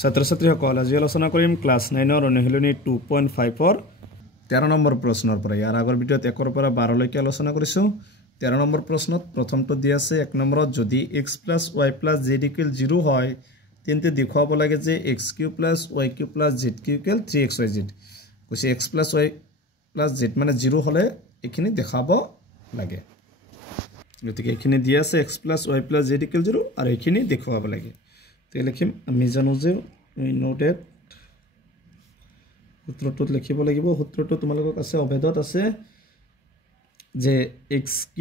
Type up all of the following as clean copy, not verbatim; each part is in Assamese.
ছাত্ৰ-ছাত্ৰীসকল আজি আলোচনা কৰিম ক্লাছ 9 অনুশীলনী 2.5 13 নম্বৰ প্ৰশ্নৰ পৰা ইয়াৰ আগৰ ভিডিঅ'ত 1 পৰা 12 লৈকে আলোচনা কৰিছো 13 নম্বৰ প্ৰশ্নত প্ৰথমটো দি আছে 1 নম্বৰত যদি x + y + z = 0 হয় তেন্তে দেখুৱাব লাগে যে x³ + y³ + z³ = 3xyz কৈছে x + y + z মানে 0 হলে এখিনি দেখাব লাগে গতিকে এখিনি দি আছে x + y + z = 0 আৰু এখিনি দেখুৱাব লাগে তে লিখিম আমি জানো যে we know that সূত্ৰটোত লিখিব লাগিব সূত্ৰটো তোমালোকক আছে অভেদত আছে যে x³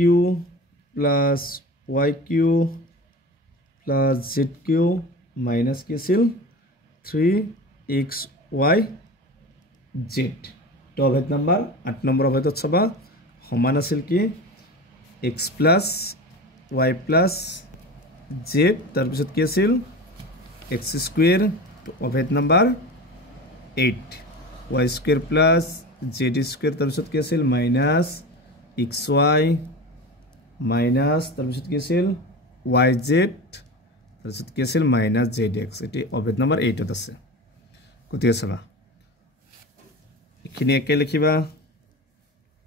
+ y³ + z³ মাইনাস কি আছিল 3xyz তো অভেদ নাম্বার 8 নম্বৰ অভেদত চাবা সমান আছিল কি x + y + z তাৰ পিছত কি আছিল x² অভেদ নাম্বাৰ 8 y² + z² তাৰ পিছত কি আছিল মাইনাস xy মাইনাস তাৰ পিছত কি আছিল yz তাৰ পিছত কি আছিল মাইনাস zx এটি অভেদ নাম্বার 8 ত আছে কত আছে বা এখিনি একে লিখিবা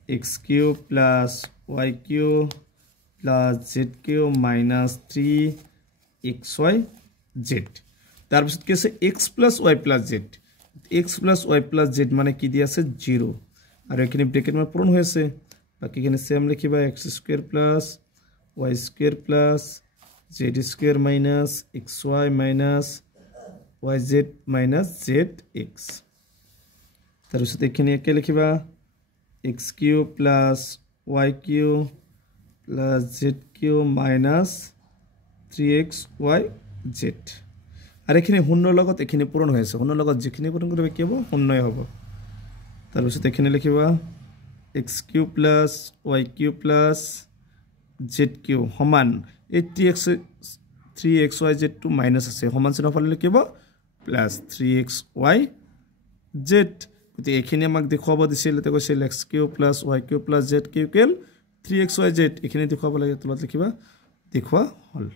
x³ + y³ + z³ minus 3xyz তার পিছত কি আছে x + y + z x + y + z মানে কি দি আছে 0 আর এখানে ব্র্যাকেট মানে পূরণ হয়েছে বাকি এখানে সেম লিখিবা x² + y² + z² minus xy minus yz minus zx তার পিছত এখানে একে লিখিবা x³ + y³ + z³ minus 3xyz আর এখানে শূন্যৰ লগত এখানে পূৰণ হয়েছে শূন্যৰ লগত যেখানে পূরণ করবে কি হবে শূন্যই হবে তার পিছত এখানে লিখিবা x³ + y³ + z³ সমান এই 3xyz টু মাইনাস আছে সমান চিহ্ন ফলে লিখিব প্লাস 3xyz গতি এখানে আমাক দেখুৱাব দিছিল তে কৈছিল x³ + y³ + z³ 3xyz এখানে দেখুৱাব লাগে তলত লিখিবা দেখুৱা হল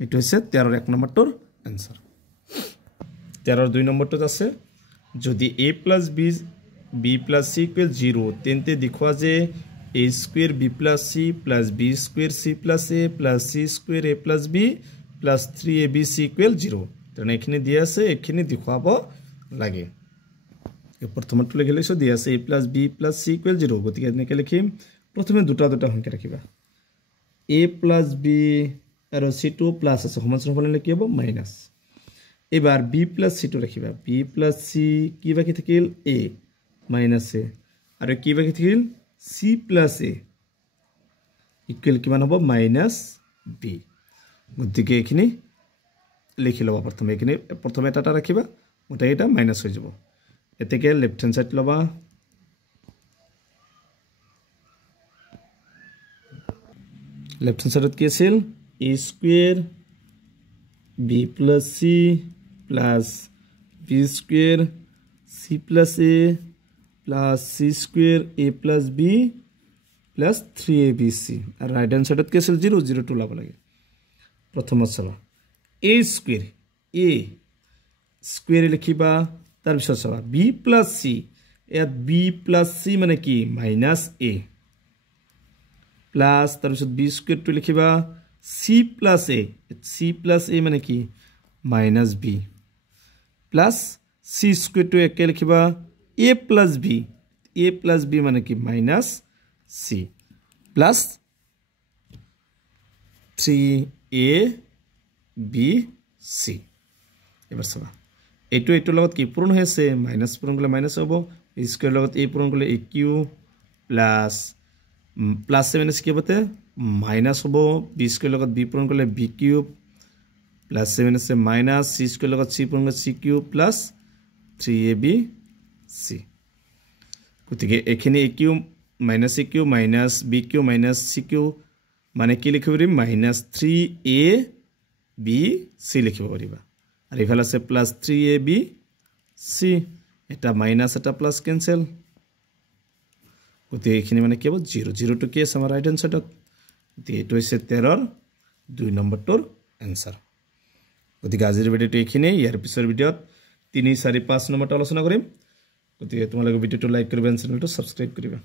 এটা হচ্ছে 13 1 নম্বরটোর आंसर 13 2 নম্বরটোত আছে যদি a + b + c = 0 তেন্তে দেখুৱা যে a² b + c + b² c + a + c² a + b + 3ab c = 0 তেনে এখানে দিয়া আছে এখানে দেখুৱাব লাগে এই প্রথমটো লিখি লৈছো দিয়া আছে a + b + c = 0 গতিকে এনেকে লিখিম প্রথমে দুটা সংখ্যা রাখিবা a + b আর c2 প্লাস আছে সমান চিহ্ন ফলে কি হবে মাইনাস এবার b + c2 রাখিবা b + c কি বাকি থাকিল a মাইনাস a আর কি বাকি থাকিল c + a ইকুয়াল কিমান হ'ব মাইনাস b গতিকে এখিনি লিখি লবা প্রথমে এটা রাখিবা ওটা এটা মাইনাস হৈ যাব এতেকে লেফট হ্যান্ড সাইড লবা লেফট হ্যান্ড সাইডত কি আছিল a² b + c plus b² c plus a plus c² a plus b plus 3abc are right hand সাইডত কি আছিল 0 0 2 লাব লাগে প্রথম চাবা a² স্কয়ার লিখিবা তার পিছত চাবা b + c এত b + c মানে কি -a প্লাস তার পিছত b² টু লিখিবা c + a c + a মানে কি -b প্লাস c² টু একে লিখিবা a + b মানে কি -c প্লাস 3abc এবার চাবা এইটো লগত কি পূরণ হয়েছে মাইনাস পূরণ করলে মাইনাস হবো স্কয়ার লগত a পূরণ করলে aq প্লাস প্লাস 7 কি হতে মাইনাস হবো b² লগত b পূরণ করলে b³ প্লাস 7 আছে মাইনাস c² লগত c পূরণ করলে c³ প্লাস 3abc গতিকে এখানে aq minus aq minus bq minus cq মানে কি লিখিব পারিম -3abc লিখিব পারিবা আর এফালে আছে প্লাস 3abc এটা মাইনাস এটা প্লাস ক্যান্সেল গতি এখানে মানে কি হবে 0 0 টু কি আছে আমার রাইট হ্যান্ড সাইডত তে এটো হইছে 13 2 নম্বরটোর এনসাৰ গতিকে আজিৰ ভিডিঅ'টো এইখিনিয়ে ইয়াৰ পিছৰ ভিডিঅ'ত 3 4 5 নম্বৰটো আলোচনা কৰিম গতিকে তোমালোকে ভিডিঅ'টো লাইক কৰিবা চেনেলটো সাবস্ক্ৰাইব কৰিবা